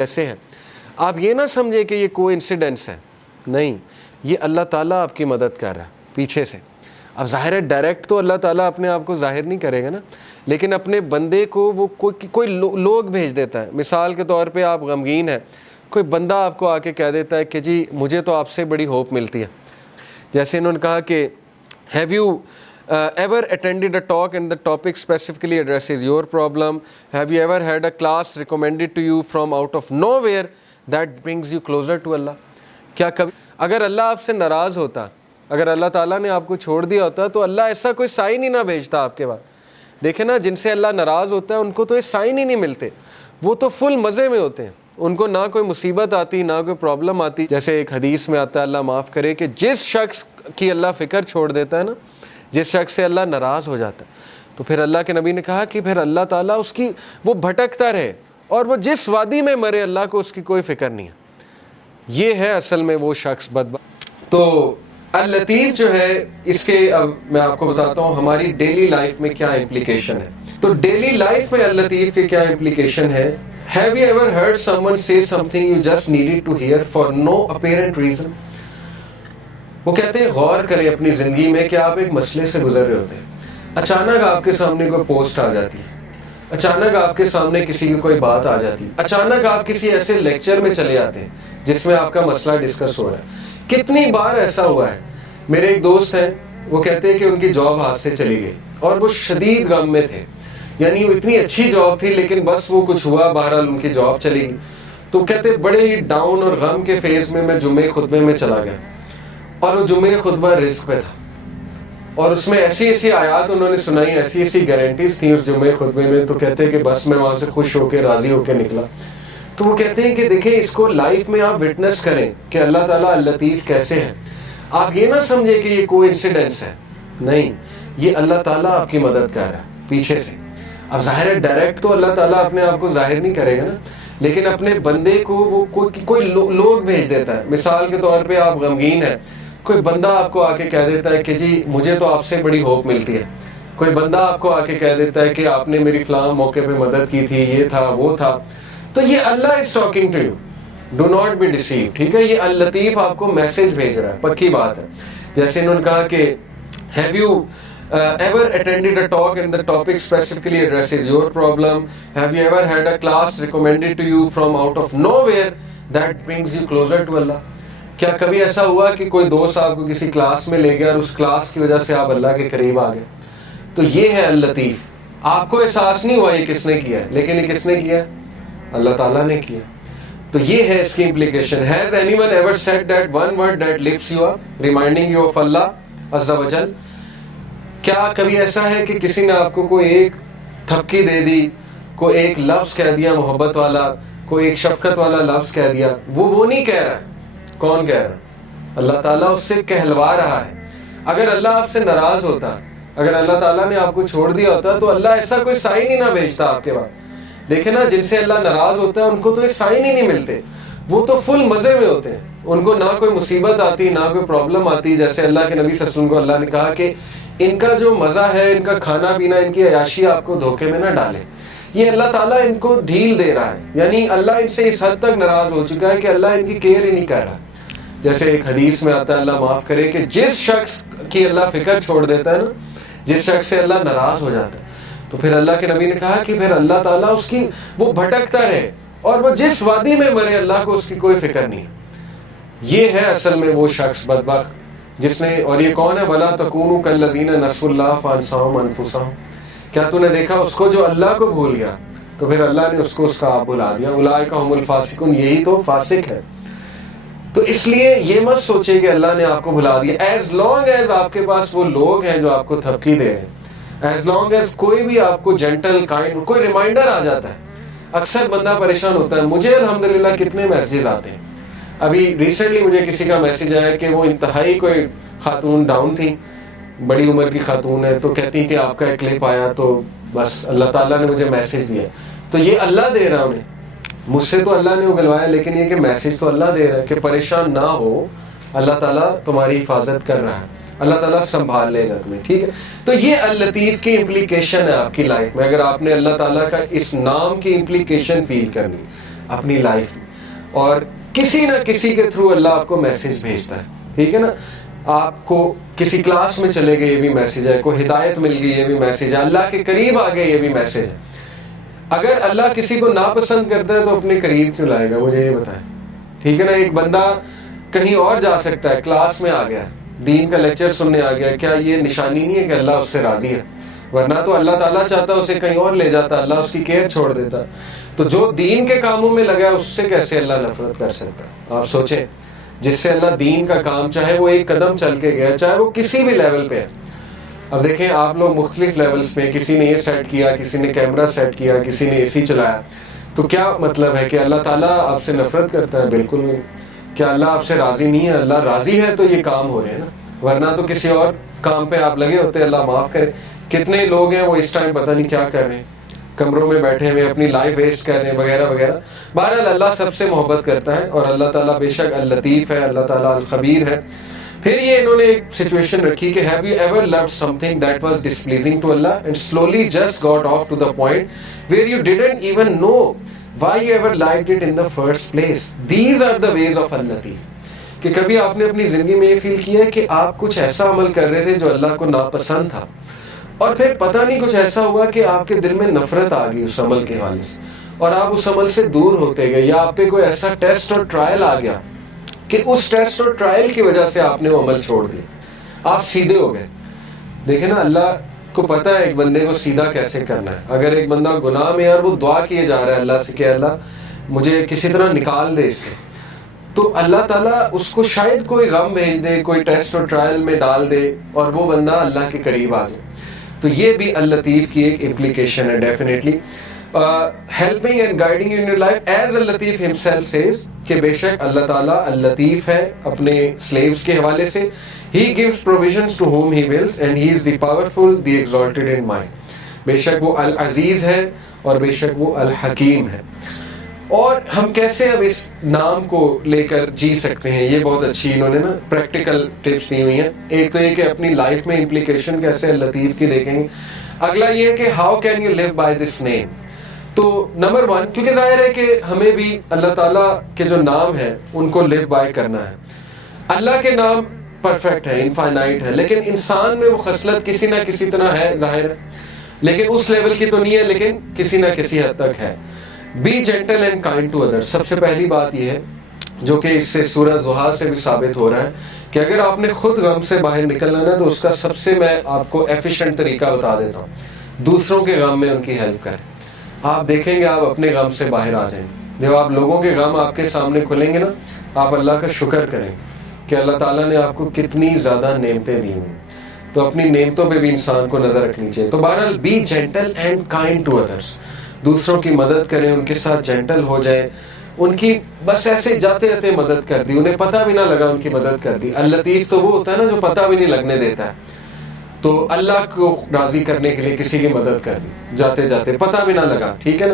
کیسے ہیں. آپ یہ نہ سمجھے کہ یہ کوئی انسیڈنس ہے، نہیں، یہ اللہ تعالیٰ آپ کی مدد کر رہا ہے پیچھے سے. اب ظاہر ہے ڈائریکٹ تو اللہ تعالیٰ اپنے آپ کو ظاہر نہیں کرے گا نا، لیکن اپنے بندے کو وہ کوئی لوگ بھیج دیتا ہے. مثال کے طور پہ آپ غمگین ہیں، کوئی بندہ آپ کو آ کے کہہ دیتا ہے کہ جی مجھے تو آپ سے بڑی ہوپ ملتی ہے. جیسے انہوں نے کہا کہ have you ever attended a talk and the topic specifically addresses your problem? Have you ever had a class recommended to you from out of nowhere that brings you closer to Allah? کیا کبھی اگر اللہ آپ سے ناراض ہوتا، اگر اللہ تعالیٰ نے آپ کو چھوڑ دیا ہوتا تو اللہ ایسا کوئی سائن ہی نہ بھیجتا آپ کے بعد. دیکھیں نا، جن سے اللہ ناراض ہوتا ہے ان کو تو یہ سائن ہی نہیں ملتے، وہ تو فل مزے میں ہوتے ہیں، ان کو نہ کوئی مصیبت آتی نہ کوئی پرابلم آتی. جیسے ایک حدیث میں آتا ہے، اللہ معاف کرے، کہ جس شخص کی اللہ فکر چھوڑ دیتا ہے نا، جس شخص سے اللہ ناراض ہو جاتا ہے، تو پھر اللہ کے نبی نے کہا کہ پھر اللہ تعالیٰ اس کی وہ بھٹکتا رہے اور وہ جس وادی میں مرے اللہ کو اس کی کوئی فکر نہیں ہے. یہ ہے اصل میں وہ شخص بدبخت. تو اللطیف جو ہے، اس کے اب میں آپ کو بتاتا ہوں ہماری ڈیلی لائف میں کیا امپلیکیشن ہے. تو ڈیلی لائف میں اللطیف کے کیا امپلیکیشن ہے. Have you ever heard someone say something you just needed to hear for no apparent reason? وہ کہتے ہیں غور کریں اپنی زندگی میں کہ آپ ایک مسئلے سے گزر رہے ہوتے ہیں، اچانک آپ کے سامنے کوئی پوسٹ آ جاتی ہے، اچانک آپ کے سامنے کسی کی کوئی بات آ جاتی ہے، اچانک آپ کسی ایسے لیکچر میں چلے جاتے ہیں جس میں آپ کا مسئلہ ڈسکس ہو رہا ہے. کتنی بار ایسا ہوا ہے. میرے ایک دوست ہیں، وہ کہتے ہیں کہ ان کی جاب ہاتھ سے چلی گئی اور وہ شدید غم میں تھے. یعنی وہ اتنی اچھی جاب تھی لیکن بس وہ کچھ ہوا، بہرحال ان کی جاب چلی گئی. تو کہتے بڑے ہی ڈاؤن اور غم کے فیز میں جمعے خطبے میں چلا گیا، اور وہ جمعے خطبہ رزق پہ تھا، اور اس میں ایسی ایسی آیات انہوں نے سنائی، ایسی ایسی گارنٹیز تھیں اس جمعے خطبے میں. تو کہتے ہیں کہ بس میں وہاں سے خوش ہو کے راضی ہو کے نکلا. تو وہ کہتے ہیں کہ دیکھیں اس کو لائف میں آپ وٹنس کریں کہ اللہ تعالیٰ اللطیف کیسے ہے. آپ یہ نہ سمجھے کہ یہ کوئی انسیڈنس ہے، نہیں، یہ اللہ تعالیٰ آپ کی مدد کر رہا ہے پیچھے سے. اب ظاہر ہے ڈائریکٹ تو اللہ تعالیٰ اپنے آپ کو ظاہر نہیں کرے گا نا، لیکن اپنے بندے کو وہ کوئی لوگ بھیج دیتا ہے. مثال کے طور پہ آپ غمگین ہیں، کوئی بندہ آپ کو آ کے کہہ دیتا ہے کہ جی مجھے تو آپ سے بڑی ہوپ ملتی ہے. کوئی بندہ آپ کو آ کے کہہ دیتا ہے کہ آپ نے میری فلاں موقع پہ مدد کی تھی، یہ تھا وہ تھا. تو یہ Allah is talking to you, do not be deceive. ٹھیک ہے، یہ اللطیف آپ کو میسج بھیج رہا ہے، پکی بات ہے. جیسے انہوں نے کہا کہ have you ever attended a talk and the topic specifically addresses your problem? Have you ever had a class recommended to you from out of nowhere that brings you closer to Allah? کیا کبھی ایسا ہوا کہ کوئی دوست آپ کو کسی کلاس میں لے گیا اور اس کلاس کی وجہ سے آپ اللہ کے قریب آ گئے؟ تو یہ ہے اللطیف. آپ کو احساس نہیں ہوا یہ کس نے کیا ہے، لیکن یہ کس نے کیا ہے؟ اللہ تعالیٰ نے کیا. تو یہ ہے اس کی implication. Has anyone ever said that one word that lifts you up, reminding you of Allah Azza wa Jal? کیا کبھی ایسا ہے کہ کسی نے آپ کو کوئی ایک تھپکی دے دی، کوئی ایک لفظ کہہ دیا محبت والا، کوئی ایک شفقت والا لفظ کہہ دیا؟ وہ نہیں کہہ رہا ہے. کون کہہ رہا ہے؟ اللہ تعالیٰ اس سے کہلوا رہا ہے. اگر اللہ آپ سے ناراض ہوتا، اگر اللہ تعالیٰ نے آپ کو چھوڑ دیا ہوتا تو اللہ ایسا کوئی سائن ہی نہ بھیجتا آپ کے بعد. دیکھیں نا، جن سے اللہ ناراض ہوتا ہے ان کو تو یہ سائن ہی نہیں ملتے، وہ تو فل مزے میں ہوتے ہیں، ان کو نہ کوئی مصیبت آتی نہ کوئی پرابلم آتی. جیسے اللہ کے نبی صلی اللہ علیہ وسلم کو اللہ نے کہا کہ ان کا جو مزہ ہے، ان کا کھانا پینا، ان کی عیاشی آپ کو دھوکے میں نہ ڈالے. یہ اللہ تعالیٰ ان کو ڈھیل دے رہا ہے، یعنی اللہ ان سے اس حد تک ناراض ہو چکا ہے کہ اللہ ان کی کیئر ہی نہیں کر رہا. جیسے ایک حدیث میں آتا ہے، اللہ معاف کرے، کہ جس شخص کی اللہ فکر چھوڑ دیتا ہے نا، جس شخص سے اللہ ناراض ہو جاتا ہے، تو پھر اللہ کے نبی نے کہا کہ پھر اللہ تعالیٰ اس کی وہ بھٹکتا رہے اور وہ جس وادی میں مرے اللہ کو اس کی کوئی فکر نہیں. یہ ہے اصل میں وہ شخص بدبخت جس نے، اور یہ کون ہے؟ وَلَا تَكُونُوا كَالَّذِينَ نَسُوا اللَّهَ فَأَنسَاهُمْ أَنفُسَهُمْ. کیا تو نے دیکھا اس کو جو اللہ کو بھول گیا تو پھر اللہ نے اس کو اس کا آپ بھلا دیا. اولئک هم الفاسقون، یہی تو فاسق ہے. تو اس لیے یہ مت سوچے کہ اللہ نے آپ کو بھلا دیا. ایز لانگ ایز آپ کے پاس وہ لوگ ہیں جو آپ کو تھپکی دے رہے ہیں، ایز لانگ ایز کوئی بھی آپ کو جینٹل کائنڈ کوئی ریمائنڈر آ جاتا ہے. اکثر بندہ پریشان ہوتا ہے. مجھے الحمدللہ کتنے میسیجز آتے ہیں. ابھی ریسنٹلی مجھے کسی کا میسیج آیا کہ وہ انتہائی کوئی خاتون ڈاؤن تھی، بڑی عمر کی خاتون ہے، تو کہتی کہ آپ کا ایک کلپ آیا تو بس اللہ تعالیٰ نے مجھے میسیج دیا. تو یہ اللہ دے رہا انہیں، مجھ سے تو اللہ نے اگلوایا، لیکن یہ کہ میسیج تو اللہ دے رہا ہے کہ پریشان نہ ہو، اللہ تعالیٰ تمہاری حفاظت کر رہا ہے، اللہ تعالیٰ سنبھال لے گا تمہیں. ٹھیک ہے، تو یہ اللطیف کی امپلیکیشن ہے آپ کی لائف میں. اگر آپ نے اللہ تعالیٰ کا اس نام کی امپلیکیشن فیل کرنی، اپنی لائف میں، اور کسی نہ کسی کے تھرو اللہ آپ کو میسج بھیجتا ہے، ٹھیک ہے نا. آپ کو کسی کلاس میں چلے گئے یہ بھی میسج ہے، کوئی ہدایت مل گئی یہ بھی میسج ہے، اللہ کے قریب آ گئے یہ بھی میسج ہے. اگر اللہ کسی کو ناپسند کرتا ہے تو اپنے قریب کیوں لائے گا، مجھے یہ بتائیں. ٹھیک ہے نا، ایک بندہ کہیں اور جا سکتا ہے، کلاس میں آ گیا، دین کا لیکچر سننے آ گیا، کیا یہ نشانی نہیں ہے کہ اللہ اس سے راضی ہے؟ ورنہ تو اللہ تعالیٰ چاہتا اسے کہیں اور لے جاتا، اللہ اس کی کیئر چھوڑ دیتا. تو جو دین کے کاموں میں لگا ہے اس سے کیسے اللہ نفرت کر سکتا ہے؟ آپ سوچیں، جس سے اللہ دین کا کام، چاہے وہ ایک قدم چل کے گیا، چاہے وہ کسی بھی لیول پہ ہے. اب دیکھیں آپ لوگ مختلف لیولز پہ، کسی نے یہ سیٹ کیا، کسی نے کیمرہ سیٹ کیا، کسی نے اے سی چلایا، تو کیا مطلب ہے کہ اللہ تعالیٰ آپ سے نفرت کرتا ہے؟ بالکل نہیں. کیا اللہ آپ سے راضی نہیں ہے؟ اللہ راضی ہے تو یہ کام ہو رہے ہیں نا، ورنہ تو کسی اور کام پہ آپ لگے ہوتے. اللہ معاف کرے، کتنے لوگ ہیں وہ اس ٹائم پتہ نہیں کیا کر رہے ہیں، کمروں میں بیٹھے ہوئے اپنی لائف ویسٹ کر رہے ہیں وغیرہ وغیرہ. بہرحال اللہ سب سے محبت کرتا ہے، اور اللہ تعالیٰ بے شک اللطیف ہے، اللہ تعالیٰ الخبیر ہے. پھر یہ انہوں نے ایک سچویشن رکھی کہ have you ever loved something that was displeasing to Allah and slowly just got off to the point where you didn't even know why you ever liked it in the first place. These are the ways of al-Latif. کہ کبھی آپ نے اپنی زندگی میں یہ فیل کیا ہے کہ آپ کچھ ایسا عمل کر رہے تھے جو اللہ کو ناپسند تھا، اور پھر پتہ نہیں کچھ ایسا ہوا کہ آپ کے دل میں نفرت آ گئی اس عمل کے حوالے سے، اور آپ اس عمل سے دور ہوتے گئے، یا آپ پہ کوئی ایسا ٹیسٹ اور ٹرائل آ گیا کہ اس ٹیسٹ اور ٹرائل کی وجہ سے آپ نے وہ عمل چھوڑ دیا، آپ سیدھے ہو گئے. دیکھیں نا، اللہ کو پتہ ہے ایک بندے کو سیدھا کیسے کرنا ہے. اگر ایک بندہ گناہ میں اور وہ دعا کیے جا رہا ہے اللہ سے کہ اللہ مجھے کسی طرح نکال دے اس سے، تو اللہ تعالیٰ اس کو شاید کوئی غم بھیج دے، کوئی ٹیسٹ اور ٹرائل میں ڈال دے، اور وہ بندہ اللہ کے قریب آ جائے. تو یہ بھی اللطیف کی ایک امپلیکیشن ہے definitely. Helping and guiding in your life as اللطیف ہمسیلف سیز، کہ بے شک اللہ تعالیٰ اللطیف ہے اپنے سلیوز کے حوالے سے. He gives provisions to whom he wills and he is the powerful, the exalted in mind. بے شک وہ العزیز ہے اور بے شک وہ الحکیم ہے. اور ہم کیسے اب اس نام کو لے کر جی سکتے ہیں، یہ بہت اچھی انہوں نے نا پریکٹیکل ٹپس دی ہوئی ہیں. ایک تو یہ کہ اپنی لائف میں امپلیکیشن کیسے اللطیف کی دیکھیں گے. اگلا یہ ہے کہ how can you live by this name. تو نمبر 1، کیونکہ ظاہر ہے کہ ہمیں بھی اللہ تعالیٰ کے جو نام ہیں ان کو لیو بائی کرنا ہے. اللہ کے نام پرفیکٹ ہے، انفائنائٹ ہے، لیکن انسان میں وہ خصلت کسی نہ کسی طرح ہے، ظاہر ہے، لیکن اس لیول کی تو نہیں ہے، لیکن کسی نہ کسی حد تک ہے. Be gentle and kind to others. سب سے پہلی بات یہ ہے جو کہ اس سے سورہ ضحیٰ سے بھی ثابت ہو رہا ہے کہ اگر آپ نے خود غم سے باہر نکلنا نا تو اس کا سب سے میں آپ کو ایفیشینٹ طریقہ بتا دیتا ہوں، دوسروں کے غم میں ان کی ہیلپ کریں. آپ دیکھیں گے آپ اپنے غم سے باہر آ جائیں گے. جب آپ لوگوں کے غم آپ کے سامنے کھلیں گے نا، آپ اللہ کا شکر کریں کہ اللہ تعالیٰ نے آپ کو کتنی زیادہ نعمتیں دی ہیں. تو اپنی نعمتوں پہ بھی انسان کو نظر رکھنی چاہیے. تو بہرحال be gentle and kind to others. دوسروں کی مدد کریں، ان کے ساتھ جینٹل ہو جائیں، ان کی بس ایسے جاتے رہتے مدد کر دی، انہیں پتہ بھی نہ لگا ان کی مدد کر دی. اللطیف تو وہ ہوتا ہے نا جو پتہ بھی نہیں لگنے دیتا ہے. تو اللہ کو راضی کرنے کے لیے کسی کی مدد کر دی، جاتے جاتے پتہ بھی نہ لگا، ٹھیک ہے نا.